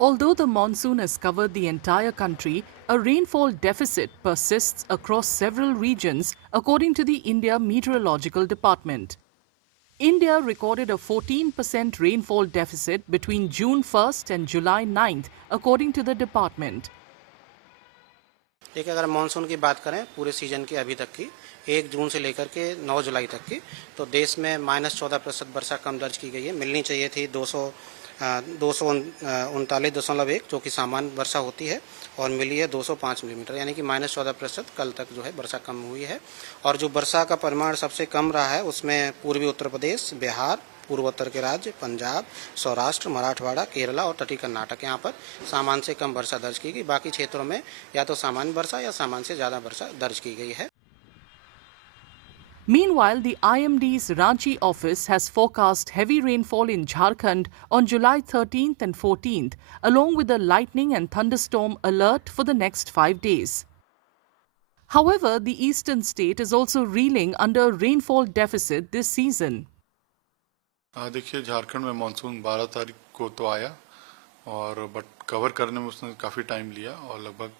Although the monsoon has covered the entire country, a rainfall deficit persists across several regions, according to the India Meteorological Department. India recorded a 14% rainfall deficit between June 1st and July 9th, according to the department. देखिए, अगर monsoon की बात करें पूरे season की अभी तक की 1 जून से लेकर के 9 जुलाई तक की, तो देश में -14% वर्षा कम दर्ज की गई है। मिलनी चाहिए थी 239.1 जो कि सामान्य वर्षा होती है, और मिली है 205 मिलीमीटर, यानी कि -14% कल तक जो है वर्षा कम हुई है। और जो वर्षा का परिमाण सबसे कम रहा है उसमें पूर्वी उत्तर प्रदेश, बिहार, पूर्वोत्तर के राज्य, पंजाब, सौराष्ट्र, मराठवाड़ा, केरला और तटीय कर्नाटक, यहाँ पर सामान्य से कम वर्षा दर्ज की गई। बाकी क्षेत्रों में या तो सामान्य वर्षा या सामान्य से ज़्यादा वर्षा दर्ज की गई है। Meanwhile, the IMD's Ranchi office has forecast heavy rainfall in Jharkhand on July 13th and 14th, along with a lightning and thunderstorm alert for the next 5 days. However, the eastern state is also reeling under a rainfall deficit this season. देखिए, झारखंड में monsoon 12 तारीख को तो आया, और but cover करने में उसने काफ़ी टाइम लिया, और लगभग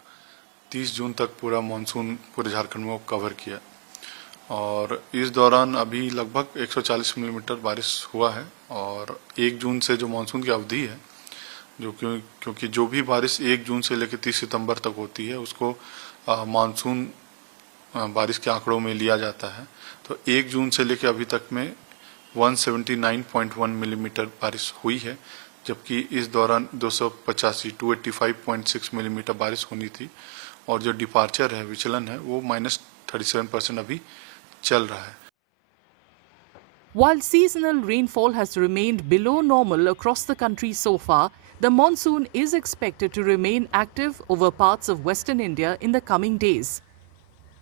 30 जून तक पूरा मानसून पूरे झारखंड में कवर किया। और इस दौरान अभी लगभग 140 मिलीमीटर बारिश हुआ है। और 1 जून से जो मानसून की अवधि है, जो क्योंकि जो भी बारिश 1 जून से लेकर 30 सितंबर तक होती है उसको मानसून बारिश के आंकड़ों में लिया जाता है। तो 1 जून से लेकर अभी तक में 179.1 मिलीमीटर बारिश हुई है, जबकि इस दौरान 285.6 मिलीमीटर बारिश होनी थी। और जो डिपार्चर है, विचलन है, वो -37% अभी चल रहा है। While seasonal rainfall has remained below normal across the country so far, the monsoon is expected to remain active over parts of western India in the coming days.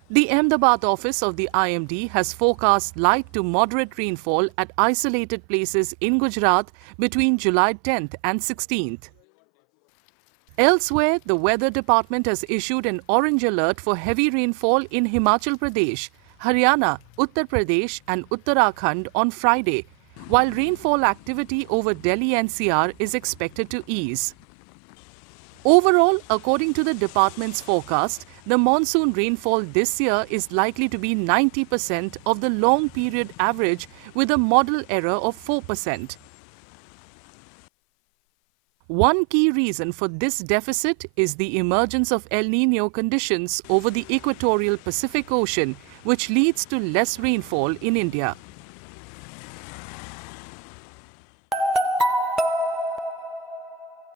The Ahmedabad office of the IMD has forecast light to moderate rainfall at isolated places in Gujarat between July 10th and 16th. Elsewhere, the weather department has issued an orange alert for heavy rainfall in Himachal Pradesh, Haryana, Uttar Pradesh and Uttarakhand on Friday, while rainfall activity over Delhi NCR is expected to ease. Overall, according to the department's forecast, the monsoon rainfall this year is likely to be 90% of the long period average, with a model error of 4%. One key reason for this deficit is the emergence of El Niño conditions over the equatorial Pacific Ocean, which leads to less rainfall in India.